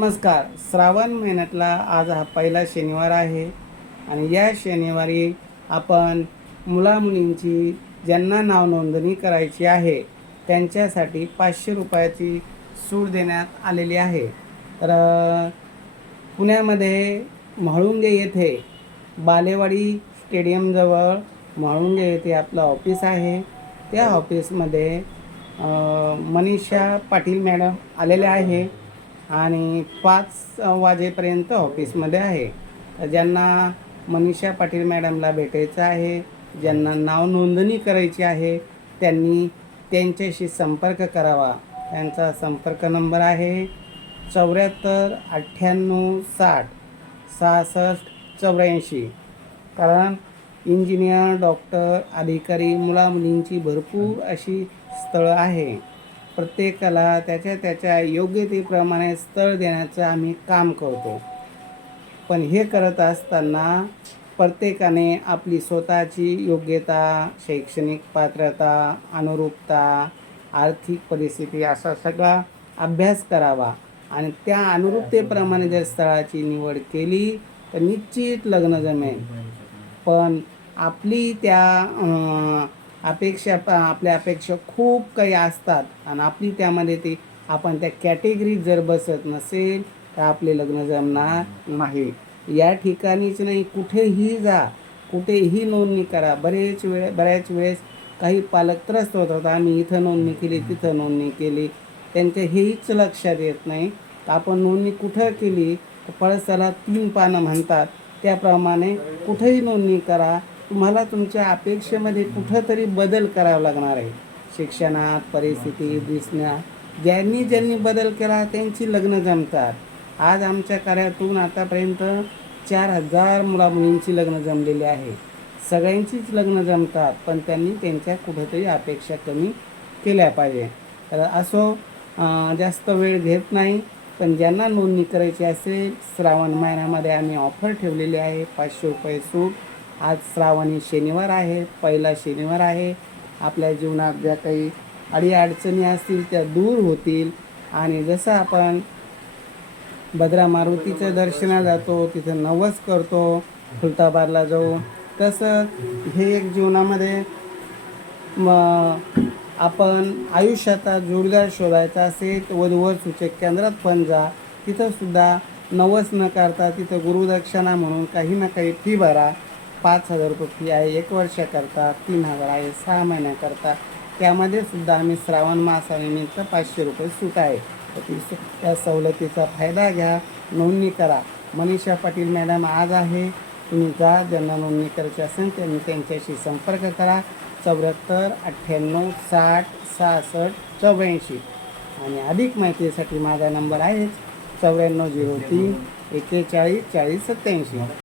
नमस्कार. श्रावण महिन्यातला आज हा पहिला शनिवार आहे आणि या शनिवारी आपण मुलामुलींची ज्यांना नाव नोंदणी करायची आहे त्यांच्यासाठी पाचशे रुपयाची सूट देण्यात आलेली आहे. तर पुण्यामध्ये म्हाळुंगे येथे बालेवाडी स्टेडियमजवळ म्हाळुंगे येथे आपलं ऑफिस आहे. त्या ऑफिसमध्ये मनीषा पाटील मॅडम आलेल्या आहे. आणि पाच वाजेपर्यंत ऑफिसमध्ये आहे. तर ज्यांना मनीषा पाटील मॅडमला भेटायचं आहे ज्यांना नाव नोंदणी करायची आहे त्यांनी त्यांच्याशी संपर्क करावा. त्यांचा संपर्क नंबर आहे चौऱ्याहत्तर अठ्ठ्याण्णव साठ सहासष्ट चौऱ्याऐंशी. कारण इंजिनियर डॉक्टर अधिकारी मुलामुलींची भरपूर अशी स्थळं आहे. प्रत्येकाला त्याच्या त्याच्या योग्यतेप्रमाणे स्थळ देण्याचं आम्ही काम करतो. पण हे करत असताना प्रत्येकाने आपली स्वतःची योग्यता शैक्षणिक पात्रता अनुरूपता आर्थिक परिस्थिती असा सगळा अभ्यास करावा. आणि त्या अनुरूपतेप्रमाणे जर स्थळाची निवड केली तर निश्चित लग्न जमेल. पण आपली त्या अपेक्षा प- आपल्या अपेक्षा खूप काही असतात. आणि आपली त्यामध्ये ते आपण त्या कॅटेगरीत जर बसत नसेल तर आपले लग्न जमणार नाही. या ठिकाणीच नाही कुठेही जा. कुठेही नोंदणी करा. बरेच वेळ बऱ्याच वेळेस काही पालक त्रस्त होतात आम्ही इथं नोंदणी केली तिथं नोंदणी केली. त्यांच्या हेच लक्षात येत नाही. आपण नोंदणी कुठं केली? पळसाला तीन पानं म्हणतात. त्याप्रमाणे कुठेही नोंदणी करा. तुम्हाला तुमच्या अपेक्षेमध्ये कुठंतरी बदल करावा लागणार आहे. शिक्षणात परिस्थिती दिसण्यात ज्यांनी ज्यांनी बदल केला त्यांची लग्न जमतात. आज आमच्या कार्यातून आतापर्यंत चार हजार मुला मुलींची लग्न जमलेली आहे. सगळ्यांचीच लग्न जमतात पण त्यांनी त्यांच्या कुठंतरी अपेक्षा कमी केल्या पाहिजे. तर असो जास्त वेळ घेत नाही पण ज्यांना नोंदणी करायची असेल श्रावण महिन्यामध्ये आम्ही ऑफर ठेवलेली आहे पाचशे रुपये सूट. आज श्रावणी शनिवार आहे पहिला शनिवार आहे. आपल्या जीवनात ज्या काही अडीअडचणी असतील त्या दूर होतील. आणि जसं आपण भद्रा मारुतीचं दर्शनात जातो तिथं नवस करतो खुलताबादला जाऊ. तसं हे एक जीवनामध्ये म आपण आयुष्याचा जोडीदार शोधायचा असेल तर वधूवर सूचक केंद्रात पण जा. तिथंसुद्धा नवस न करता तिथं गुरुदक्षिणा म्हणून काही ना काही फी भरा. पाच हजार रुपये फी आहे एक वर्षाकरता तीन हजार आहे सहा महिन्याकरता त्यामध्ये सुद्धा आम्ही श्रावण मासानिमित्त पाचशे रुपये सूट आहे. तर ती त्या सवलतीचा फायदा घ्या नोंदणी करा. मनीषा पाटील मॅडम आज आहे. तुम्ही जा ज्यांना नोंदणी करायची असेल त्यांनी त्यांच्याशी संपर्क करा. चौऱ्याहत्तर अठ्ठ्याण्णव साठ सहासष्ट चौऱ्याऐंशी. आणि अधिक माहितीसाठी माझा नंबर आहे चौऱ्याण्णव झिरो तीन एकेचाळीस चाळीस सत्याऐंशी